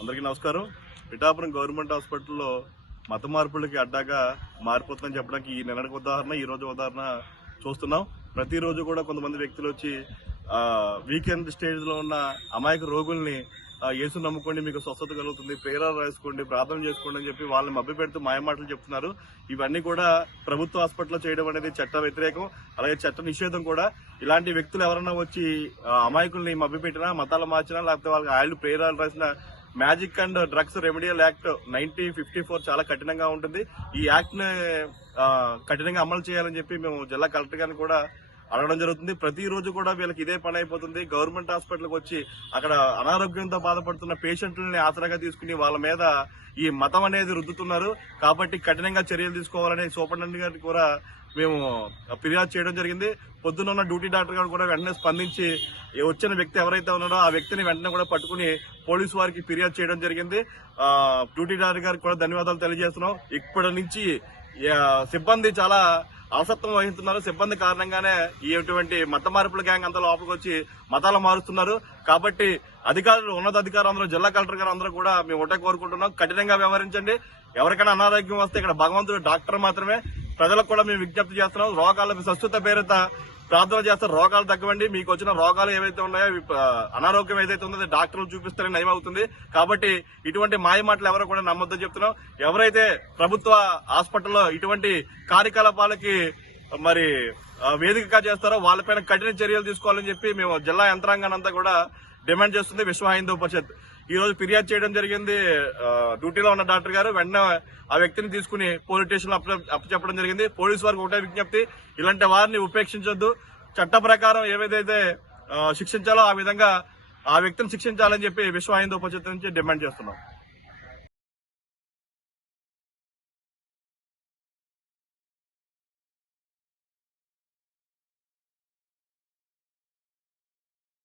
అందరికీ నమస్కారం. పిఠాపురం గవర్నమెంట్ హాస్పిటల్లో మత మార్పులకి అడ్డాగా మారిపోతుందని చెప్పడానికి ఈ నిన్నటి ఉదాహరణ, ఈ రోజు ఉదాహరణ చూస్తున్నాం. ప్రతిరోజు కూడా కొంతమంది వ్యక్తులు వచ్చి వీకెండ్ స్టేజ్ లో ఉన్న అమాయక రోగుల్ని యేసు నమ్ముకోండి, మీకు స్వస్థత కలుగుతుంది, ప్రేరాలు రాసుకోండి, ప్రార్థన చేసుకోండి అని చెప్పి వాళ్ళని మభ్య పెడుతూ మాయమాటలు చెప్తున్నారు. ఇవన్నీ కూడా ప్రభుత్వ హాస్పిటల్లో చేయడం అనేది చట్ట వ్యతిరేకం, అలాగే చట్ట నిషేధం కూడా. ఇలాంటి వ్యక్తులు ఎవరన్నా వచ్చి అమాయకుల్ని మభ్య పెట్టినా, మతాలు మార్చినా, లేకపోతే వాళ్ళకి ఆయిల్ ప్రేరాలు రాసిన magic and drugs remedial act 1954 చాలా కఠినంగా ఉంటుంది. ఈ యాక్ట్ ని కఠినంగా అమలు చేయాలని చెప్పి మేము జిల్లా కలెక్టర్ గారిని కూడా అడగడం జరుగుతుంది. ప్రతిరోజు కూడా వీళ్ళకి ఇదే పని అయిపోతుంది. గవర్నమెంట్ హాస్పిటల్కి వచ్చి అక్కడ అనారోగ్యంతో బాధపడుతున్న పేషెంట్లని ఆసరాగా తీసుకుని వాళ్ళ మీద ఈ మతం అనేది రుద్దుతున్నారు. కాబట్టి కఠినంగా చర్యలు తీసుకోవాలని సూపరింటెండెంట్ గారికి కూడా మేము ఫిర్యాదు చేయడం జరిగింది. పొద్దున్న ఉన్న డ్యూటీ డాక్టర్ గారు కూడా వెంటనే స్పందించి వచ్చిన వ్యక్తి ఎవరైతే ఉన్నారో ఆ వ్యక్తిని వెంటనే కూడా పట్టుకుని పోలీసు వారికి ఫిర్యాదు చేయడం జరిగింది. డ్యూటీ డాక్టర్ గారికి కూడా ధన్యవాదాలు తెలియజేస్తున్నాం. ఇప్పటి నుంచి సిబ్బంది చాలా అలసత్వం వహిస్తున్నారు. సిబ్బంది కారణంగానే ఇటువంటి మత మార్పుల గ్యాంగ్ అంతా లోపలికి వచ్చి మతాలు మారుస్తున్నారు. కాబట్టి అధికారులు, ఉన్నతాధికారులు అందరూ, జిల్లా కలెక్టర్ గారు అందరూ కూడా మేము ఒకటే కోరుకుంటున్నాం, కఠినంగా వ్యవహరించండి. ఎవరికైనా అనారోగ్యం వస్తే ఇక్కడ భగవంతుడు డాక్టర్ మాత్రమే. ప్రజలకు కూడా మేము విజ్ఞప్తి చేస్తున్నాం, రోగాల స్వస్థత పేరుత ప్రార్థన చేస్తారు. రోగాలు తగ్గవండి, మీకు వచ్చిన రోగాలు ఏవైతే ఉన్నాయో, అనారోగ్యం ఏదైతే ఉందో డాక్టర్లు చూపిస్తేనే నయం అవుతుంది. కాబట్టి ఇటువంటి మాయ మాటలు ఎవరో కూడా నమ్మొద్దని చెప్తున్నాం. ఎవరైతే ప్రభుత్వ హాస్పిటల్లో ఇటువంటి కార్యకలాపాలకి మరి వేదికగా చేస్తారో వాళ్ళపైన కఠిన చర్యలు తీసుకోవాలని చెప్పి మేము జిల్లా యంత్రాంగాన్ని అంతా కూడా డిమాండ్ చేస్తుంది విశ్వ హిందూ పరిషత్. ఈ రోజు ఫిర్యాదు చేయడం జరిగింది. డ్యూటీలో ఉన్న డాక్టర్ గారు వెంటనే ఆ వ్యక్తిని తీసుకుని పోలీస్ స్టేషన్ లో అప్పచెప్పడం జరిగింది. పోలీసు వారికి ఒకటే విజ్ఞప్తి, ఇలాంటి వారిని ఉపేక్షించొద్దు. చట్ట ప్రకారం ఏవైతే శిక్షించాలో ఆ విధంగా ఆ వ్యక్తిని శిక్షించాలని చెప్పి విశ్వ హిందూ పరిషత్ నుంచి డిమాండ్ చేస్తున్నాం.